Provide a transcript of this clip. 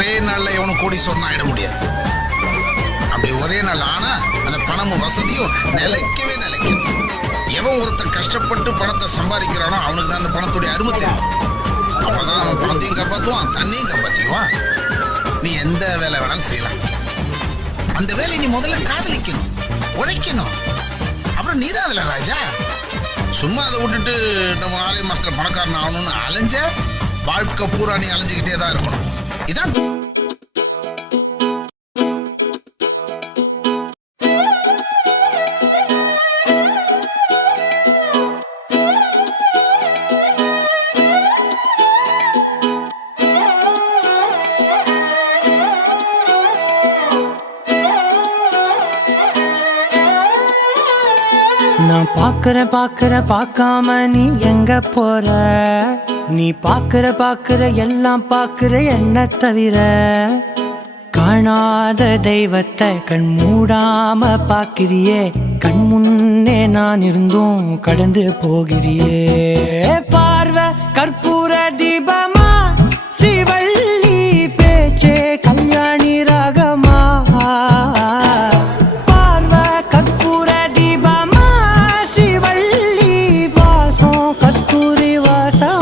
ஒரே நாளில் எவனும் கோடீஸ்வரன் ஆயிட முடியாது. அப்படி ஒரே நாள் ஆனா அந்த பணமும் வசதியும் நிலைக்கவே நிலைக்கும் எவன் ஒருத்தன் கஷ்டப்பட்டு பணத்தை சம்பாதிக்கிறானோ அவனுக்கு தான் அந்த பணத்துடைய அருமை தெரியும். அப்பதான் அவன் பணத்தையும் காப்பாற்றுவான் தன்னையும் காப்பாத்திக்குவான் நீ எந்த வேலை வேணாலும் செய்யலாம். அந்த வேலையை நீ முதல்ல காதலிக்கணும் உழைக்கணும். அப்புறம் நீதான் அதில் ராஜா. சும்மா அதை விட்டுட்டு நம்ம ஆலய மாஸ்டர் பணக்காரன் ஆகணும்னு அலைஞ்ச வாழ்க்கை பூரா நீ அலைஞ்சுக்கிட்டே தான் இருக்கணும். இதான். நான் பாக்குற பாக்குற பார்க்காம நீ எங்க போற? நீ பாக்குற பாக்குற எல்லாம் பார்க்கற என்ன தவிர காணாத தெய்வத்தை கண் மூடாம பார்க்கிறியே. கண் முன்னே நான் இருந்தும் கடந்து போகிறியே. பார்வை கற்பூர தீபமா? ஸ்ரீவள்ளி பேச்சே கல்யாணி ராகமா? பார்வை கற்பூர தீபமா? ஸ்ரீவள்ளி வாசம் கஸ்தூரி வாசம்.